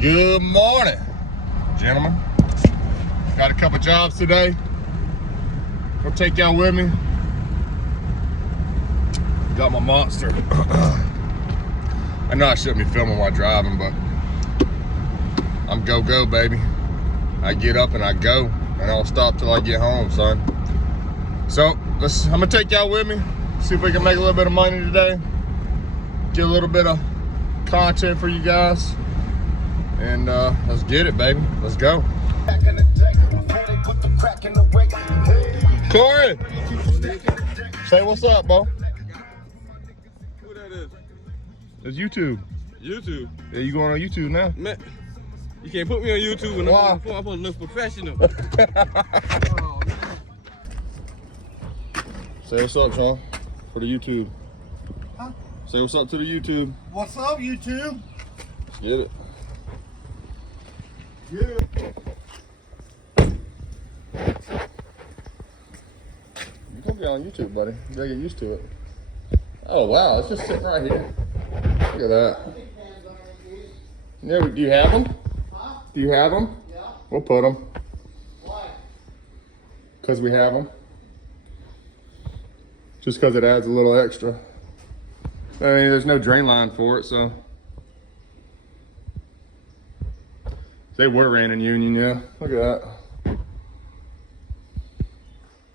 Good morning, gentlemen. Got a couple jobs today. I'll take y'all with me. Got my monster. I know I shouldn't be filming while driving, but I'm go, baby. I get up and I go, and I don't stop till I get home, son. So I'm gonna take y'all with me, see if we can make a little bit of money today, get a little bit of content for you guys, and let's get it, baby. Let's go. Corey, say what's up, bro. Who that is? It's YouTube. YouTube? Yeah, you going on YouTube now? Man, you can't put me on YouTube when Why? I'm supposed to look professional. Say what's up, Sean, for the YouTube. Huh? Say what's up to the YouTube. What's up, YouTube? Let's get it. Yeah. You're gonna be on YouTube, buddy. You gotta get used to it. Oh wow, it's just sitting right here. Look at that. Yeah, do you have them? Huh? Do you have them? Yeah. We'll put them. Why? Because we have them. Just because it adds a little extra. I mean, there's no drain line for it, so. They were ran in Union, yeah. Look at that.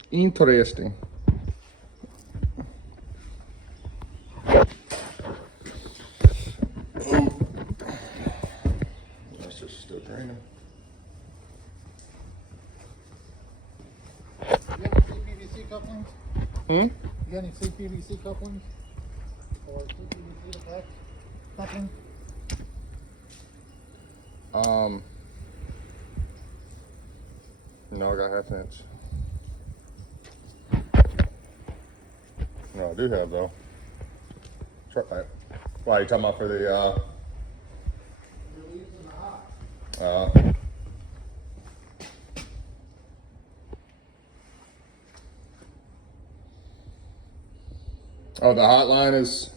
Interesting. That's just still draining. You got any CPVC couplings? Hmm? You got any CPVC couplings? Or CPVC effect coupling? No, I got half inch. No, I do have though. Truck pipe. Why are you talking about for the Release in the hot. Oh, the hotline is.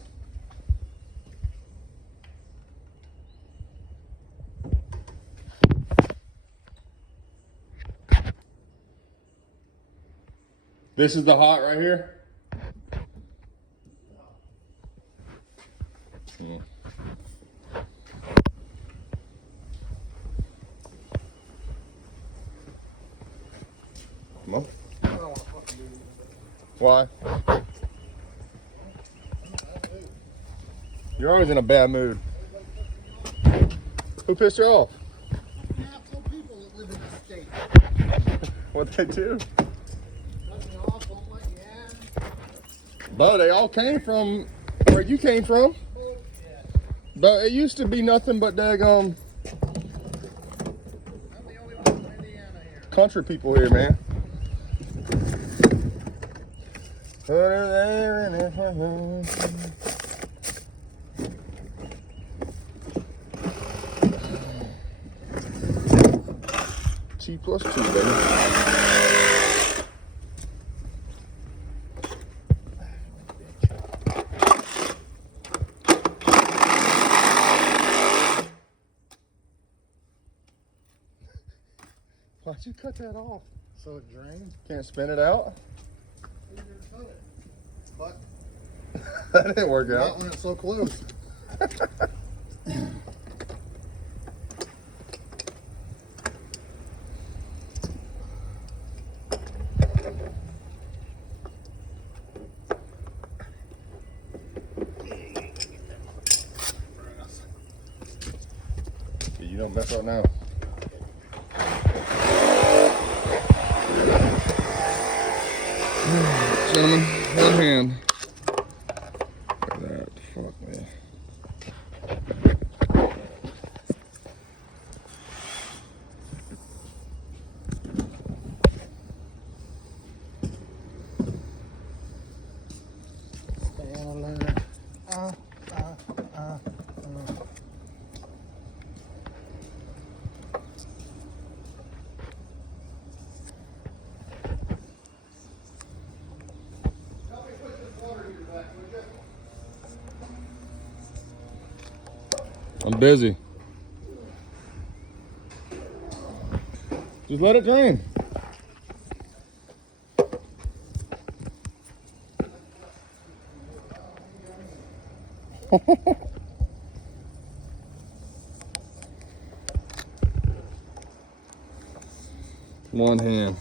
This is the hot right here? Hmm. Come on. I don't want to fucking do this. Why? You're always in a bad mood. Who pissed you off? Asshole people that live in this state. What'd they do? Cut me off, won't let you in. But they all came from where you came from. Bullshit. But it used to be nothing but daggone I'm the only one from Indiana here. country people here, man. T+2, baby. Why'd you cut that off? So it drains? Can't spin it out? You didn't cut it. But That didn't work not out. when it's so close. You don't mess up now. Gentlemen, one hand. Look at that. Fuck me. Stand alert. I'm busy. Just let it drain. One hand.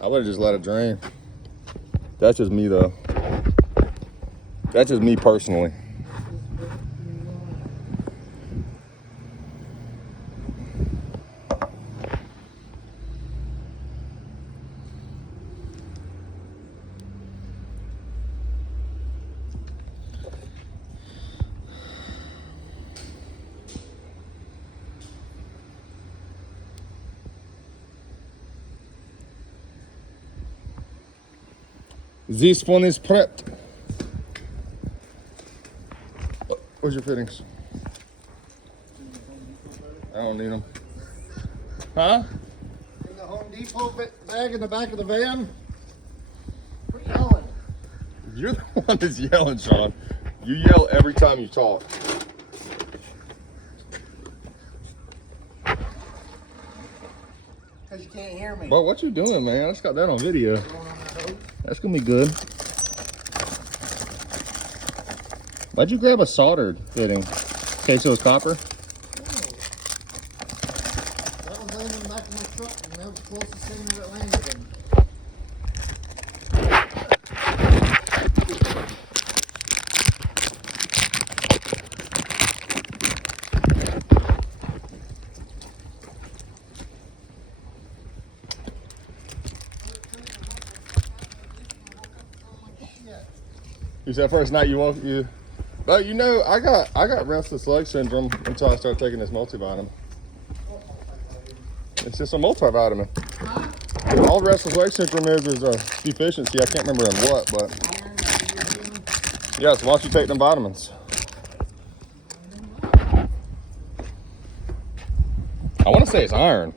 I would have just let it drain. That's just me though. That's just me personally. This one is prepped. Where's your fittings? I don't need them. Huh? In the Home Depot bag in the back of the van. Quit yelling. You're the one that's yelling, Sean. You yell every time you talk. Because you can't hear me. Bro, what you doing, man? I just got that on video. That's gonna be good. Why'd you grab a soldered fitting? In case it was copper? That was laying in the back of my truck, and that was the closest thing that it landed in. You said first night you woke you. But you know, I got restless leg syndrome until I started taking this multivitamin. It's just a multivitamin. All restless leg syndrome is a deficiency. I can't remember in what, but yes, why don't you take them vitamins? I want to say it's iron.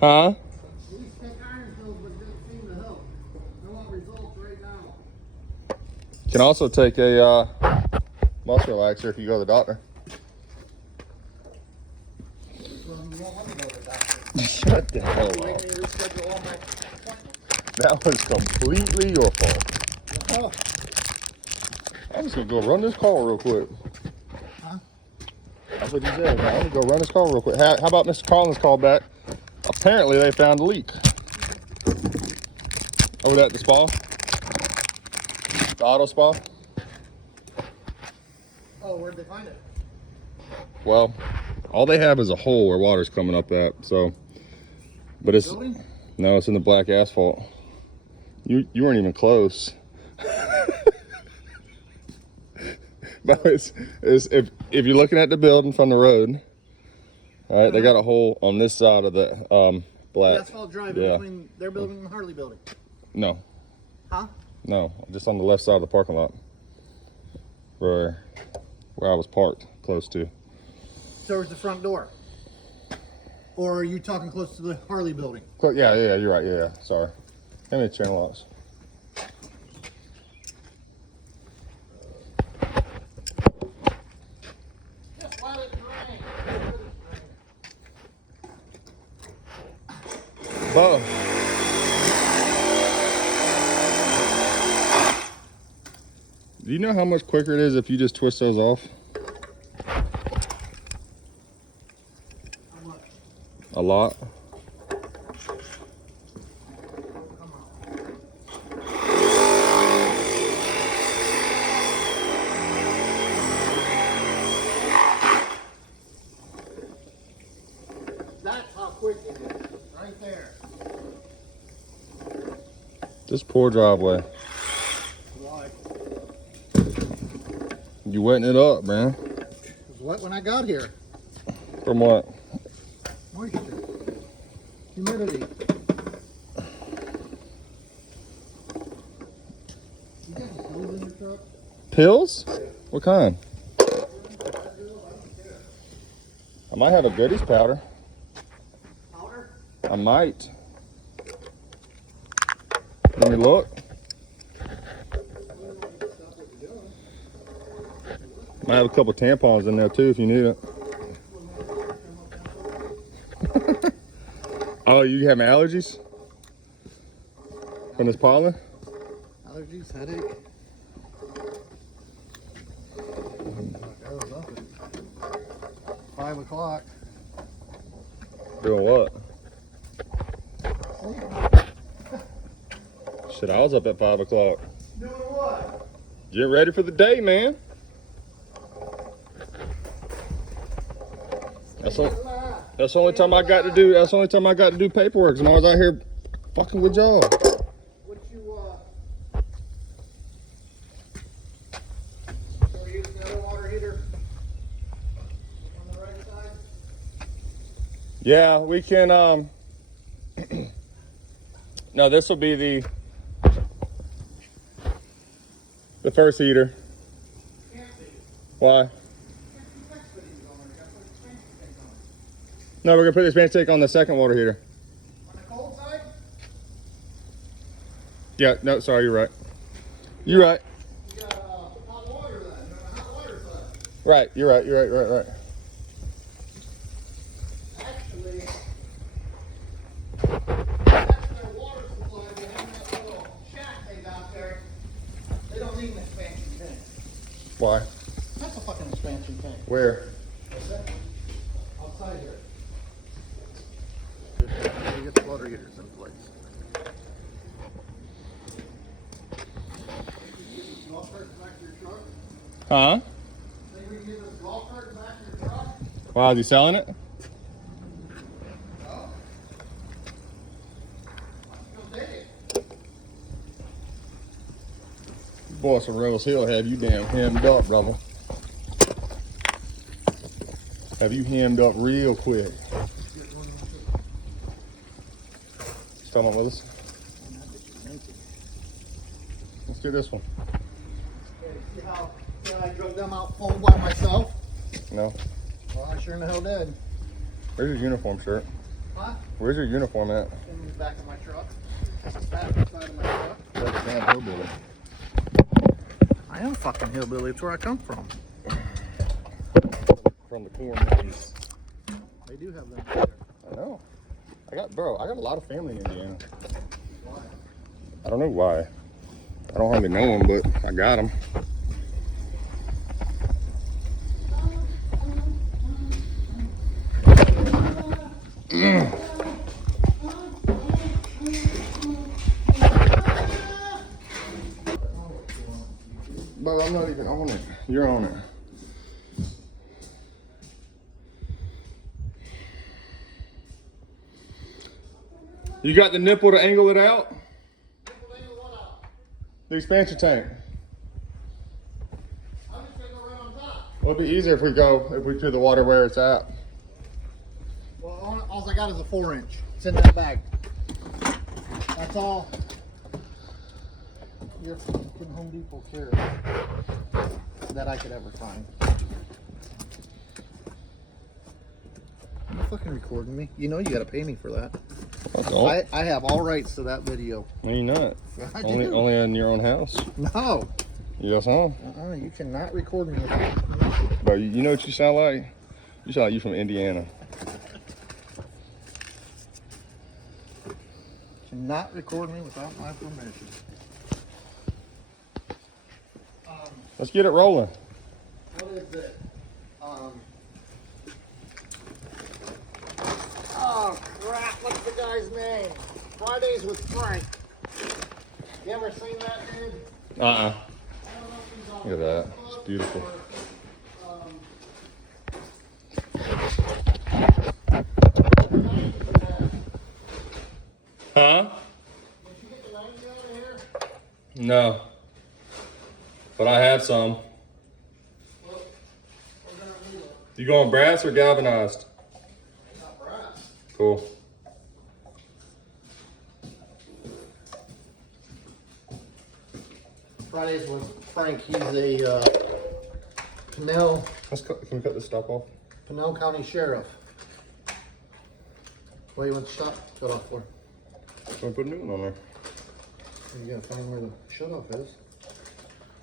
Huh? Can also take a muscle relaxer if you go to the doctor. Shut the hell up. That was completely your fault. I'm just gonna go run this call real quick. Huh? That's what you said. I'm gonna go run this call real quick. How about Mr. Collins' call back? Apparently they found a leak. Over at the spa. The auto spa. Oh, where'd they find it? Well, all they have is a hole where water's coming up at, so. But it's, Building? no, it's in the black asphalt. You weren't even close. But it's if you're looking at the building from the road, all right, they got a hole on this side of the black. The asphalt drive Yeah. between their building and the Harley building. No, Huh? no, just on the left side of the parking lot, where I was parked close to. Towards the front door. Or are you talking close to the Harley building? Yeah, you're right. Yeah, sorry. How many channel locks? Just let it drain. Bo. Do you know how much quicker it is if you just twist those off? How much? A lot. Come on. That's how quick it is. Right there. This poor driveway. Why? You wetting it up, man. It was wet when I got here. From what? Moisture. Humidity. You got any pills in your truck? Pills? What kind? I might have a goodies powder. Powder? I might. Let me look. Might have a couple tampons in there too if you need it. Oh, you having allergies from this pollen? Allergies, headache. I was up at 5 o'clock. Doing what? Shit, I was up at 5 o'clock. Doing what? Getting ready for the day, man. That's the only time I got to do. That's the only time I got to do paperwork. And I was out here fucking with y'all. What you so we're using the other water heater on the right side? Yeah, we can. No, this will be the first heater. Can't be. Why? No, we're gonna put this bench tank on the second water heater. On the cold side? Yeah, no, sorry, you're right. You're right. You got hot water then, on the hot water side. Right, you're right, you're right. Actually, that's their water supply. They have that little shack they got there. They don't need an expansion tank. Why? That's a fucking expansion tank. Where? What's that? Outside here. You get the water heaters in place. Golf carts back to your truck? Huh? Think we can get this golf cart back to your truck? Wow, is he selling it? No. Go take it. Boy, some Rose Hill have you damn hemmed up, brother. Have you hemmed up real quick? Still on with us? Let's do this one. See how I drug them out full by myself? No. Well, I sure in the hell did. Where's your uniform shirt? Huh? Where's your uniform at? In the back of my truck. Back side of my truck. That's a damn hillbilly. I am fucking hillbilly. It's where I come from. From the corn maze. They do have them there. I know. I got a lot of family in Indiana. Why? I don't know why. I don't hardly know them, but I got them. But I'm not even on it. You're on it. You got the nipple to angle it out? Nipple angle what out? The expansion tank. I'm just gonna go right on top. Well, it'd be easier if we do the water where it's at. Well, all I got is a 4-inch. It's in that bag. That's all your fucking Home Depot carries that I could ever find. Are you fucking recording me? You know you gotta pay me for that. I have all rights to that video. No, you're not. I Only do. only in your own house. No. Yes, huh? You cannot record me without permission. Bro, you know what you sound like? You sound like you from Indiana. Cannot record me without my permission. Let's get it rolling. What is it? Oh crap, what's the guy's name? Fridays with Frank. You ever seen that dude? Uh-uh. Look at that. It's beautiful. Huh? Did you get the 90 out of here? No. But I have some. Well, we're gonna need it. You going brass or galvanized? Not brass. Cool. Fridays with Frank. He's a Pinell Can we cut this stop off? County Sheriff. What do you want the shop cut off for? Can we put a new one on there? You gotta find where the shutoff is.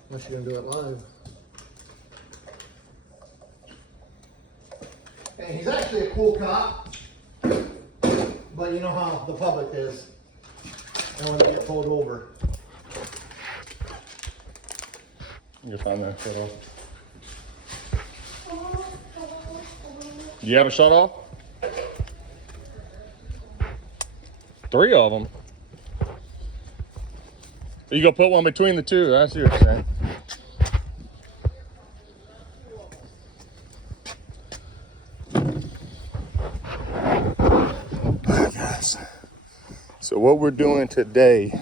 Unless you're gonna do it live. And he's actually a cool cop. But you know how the public is. And when they get pulled over. You find that shut off. Do you have a shut off? 3 of them. You gonna put one between the two? I see what you're saying. Alright guys. So what we're doing today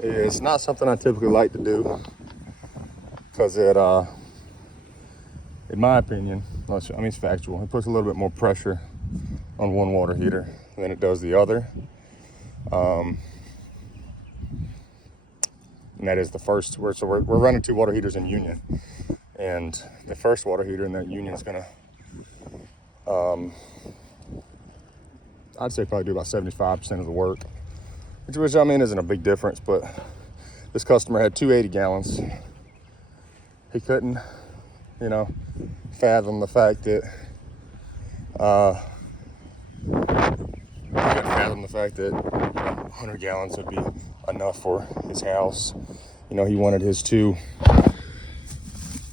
is not something I typically like to do. Because it, in my opinion, I mean it's factual, it puts a little bit more pressure on one water heater than it does the other. And that is the first, so we're running 2 water heaters in union. And the first water heater in that union is gonna, I'd say probably do about 75% of the work. Which I mean isn't a big difference, but this customer had 2 80 gallons. He couldn't, you know, fathom the fact that, 100 gallons would be enough for his house. You know, he wanted his 2.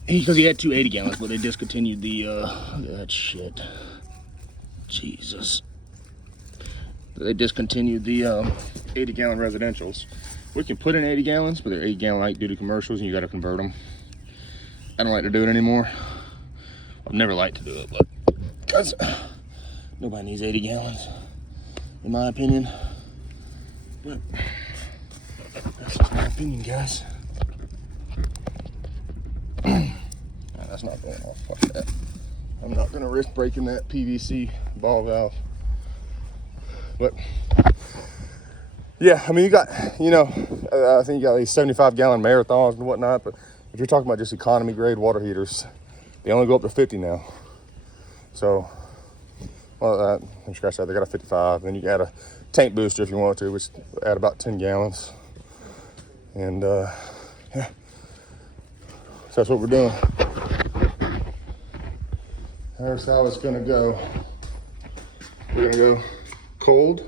Because he had 2 80 gallons, but they discontinued the, that shit. Jesus. They discontinued the 80 gallon residentials. We can put in 80 gallons, but they're 80 gallon light duty commercials and you gotta convert them. I don't like to do it anymore. I've never liked to do it, but because nobody needs 80 gallons, in my opinion. But that's just my opinion, guys. That's not going off. Fuck that. I'm not gonna risk breaking that PVC ball valve. But yeah, I mean, you got, you know, I think you got these 75 gallon marathons and whatnot, but if you're talking about just economy grade water heaters, they only go up to 50 now. So, well, scratch that, they got a 55. Then you can add a tank booster if you want to, which add about 10 gallons. And yeah, so that's what we're doing. Here's how it's gonna go. We're gonna go cold,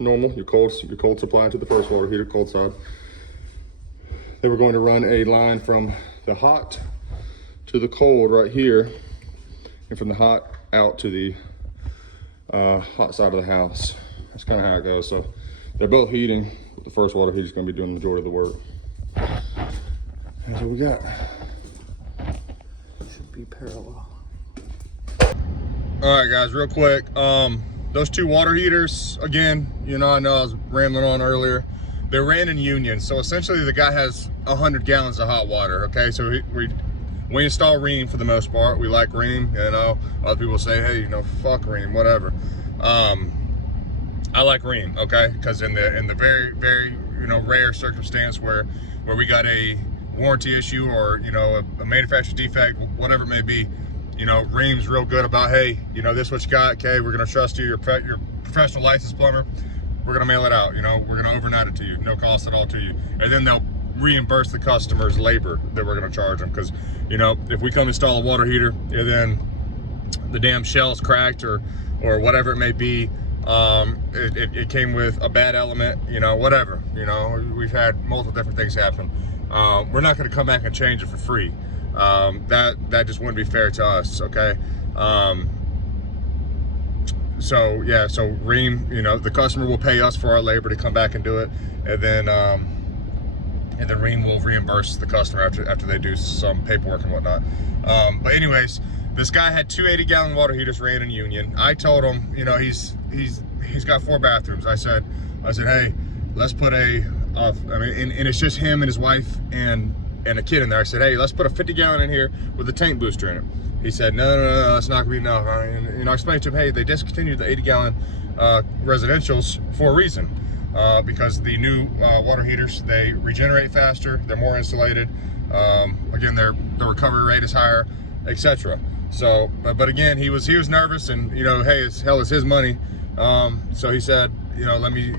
normal, your cold supply to the first water heater, cold side. Then we're going to run a line from the hot to the cold right here, and from the hot out to the hot side of the house. That's kind of how it goes. So they're both heating, but the first water heater is going to be doing the majority of the work. That's what we got. Should be parallel. All right, guys, real quick. Those 2 water heaters, again, you know I was rambling on earlier. They ran in union, so essentially the guy has 100 gallons of hot water. Okay, so we install Rheem for the most part. We like Rheem. You know, other people say, hey, you know, fuck Rheem, whatever. I like Rheem, okay, because in the very, very, you know, rare circumstance where we got a warranty issue or, you know, a manufacturer's defect, whatever it may be, you know, Rheem's real good about, hey, you know, this is what you got. Okay, we're gonna trust you. You're professional licensed plumber. We're gonna mail it out, you know, we're gonna overnight it to you, no cost at all to you. And then they'll reimburse the customer's labor that we're gonna charge them. Because, you know, if we come install a water heater and then the damn shell's cracked or whatever it may be, it came with a bad element, you know, whatever, you know, we've had multiple different things happen. We're not gonna come back and change it for free. That just wouldn't be fair to us, okay? So yeah, so Rheem, you know, the customer will pay us for our labor to come back and do it, and then Rheem will reimburse the customer after they do some paperwork and whatnot. But anyways, this guy had 2 80 gallon water heaters ran in union. I told him, you know, he's got 4 bathrooms. I said, hey, let's put and it's just him and his wife and a kid in there. I said, hey, let's put a 50 gallon in here with a tank booster in it. He said, no, that's not gonna be enough. And, you know, I explained to him, hey, they discontinued the 80 gallon residentials for a reason. Because the new water heaters, they regenerate faster, they're more insulated. Again, the recovery rate is higher, etc. So, but again, he was nervous, and you know, hey, hell is his money. So he said, you know, let me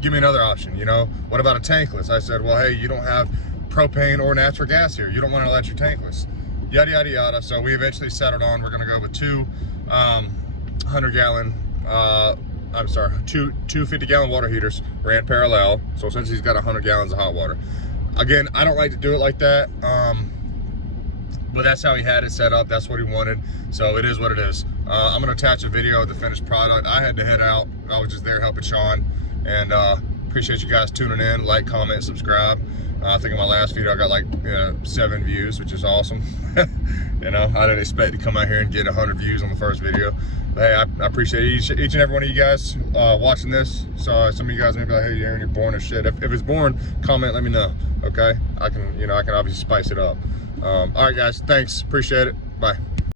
give me another option, you know? What about a tankless? I said, well, hey, you don't have propane or natural gas here. You don't want an electric tankless. Yada, yada, yada. So we eventually settled on, we're gonna go with two 100-gallon, two 50-gallon water heaters ran parallel. So essentially he's got 100 gallons of hot water. Again, I don't like to do it like that, but that's how he had it set up. That's what he wanted. So it is what it is. I'm gonna attach a video of the finished product. I had to head out. I was just there helping Sean, and appreciate you guys tuning in. Like, comment, subscribe. I think in my last video I got like 7 views, which is awesome. You know, I didn't expect to come out here and get 100 views on the first video. But hey, I appreciate each and every one of you guys watching this. So some of you guys may be like, hey, Aaron, you're boring as shit. If it's boring, comment, let me know. Okay, I can obviously spice it up. All right, guys, thanks, appreciate it. Bye.